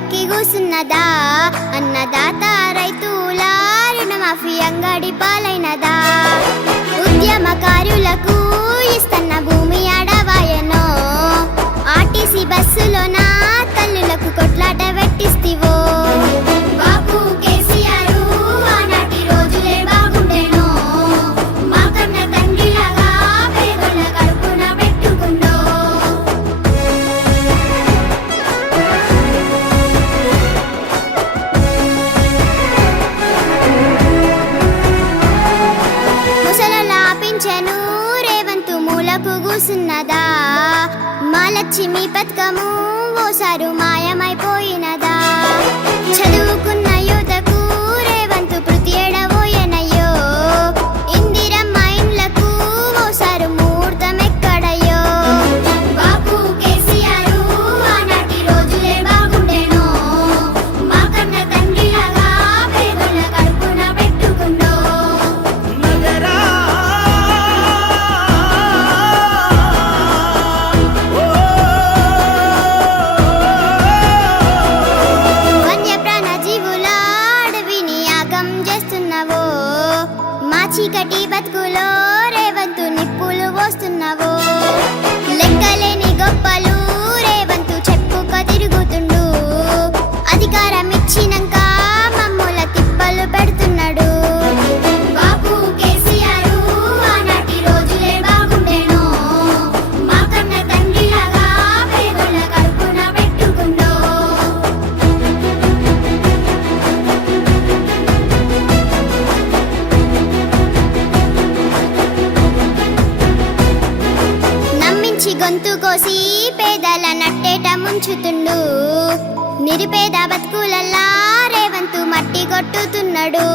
కొండెక్కి కూసున్నదా అన్నదాత రైతుల రుణమాఫీ అంగడి పాలైనదా ఉద్యమకారులకు ఇస్తన్న భూమి అడవాయనో ఆర్టీసీ బస్సులో నా తల్లులకు కొట్లాట పెట్టిస్తివో బాపు కేసీఆర్ ఆనాటి రోజులే బాగుండేనో మా కన్న తండ్రిలాగా పేదల కడుపున పెట్టుకుందో ముసలలా పింఛను రేవంతు మూలకు కూసున్నదా మా లక్ష్మి పథకము ఓసారు మాయమైపోయినదా చదువుకున్న యువతకు రేవంతు ప్రతి ఏడవోయనయ్యో ఇందిరమ్మ ఇండ్లకు ఓసారు ముహూర్తం ఎక్కడయ్యో బాపు కేసీఆర్ ఆనాటి రోజులే బాగుండేనో మా కన్న తండ్రిలాగా పేదల కడుపున పెట్టుకుందో వన్యప్రాణ జీవుల అడవిని యాగం చేస్తున్నావో మా చీకటి బతుకులో రేవంతు నిప్పులు పోస్తున్నావో లెక్కలేని గొప్పలు రేవంతు చెప్పుక తిరుగుతుండు అధికారం ఇచ్చినాక మమ్ముల తిప్పలు పెడుతున్నాడు బాపు కేసీఆర్ ఆనాటి రోజులే బాగుండేనో మా కన్న తండ్రిలాగా పేదల కడుపున పెట్టుకుందో నమ్మించి గొంతు కోసి పేదల నట్టేట ముంచుతుండు నిరుపేద బతుకులల్లా రేవంతు మట్టి కొట్టుతున్నాడు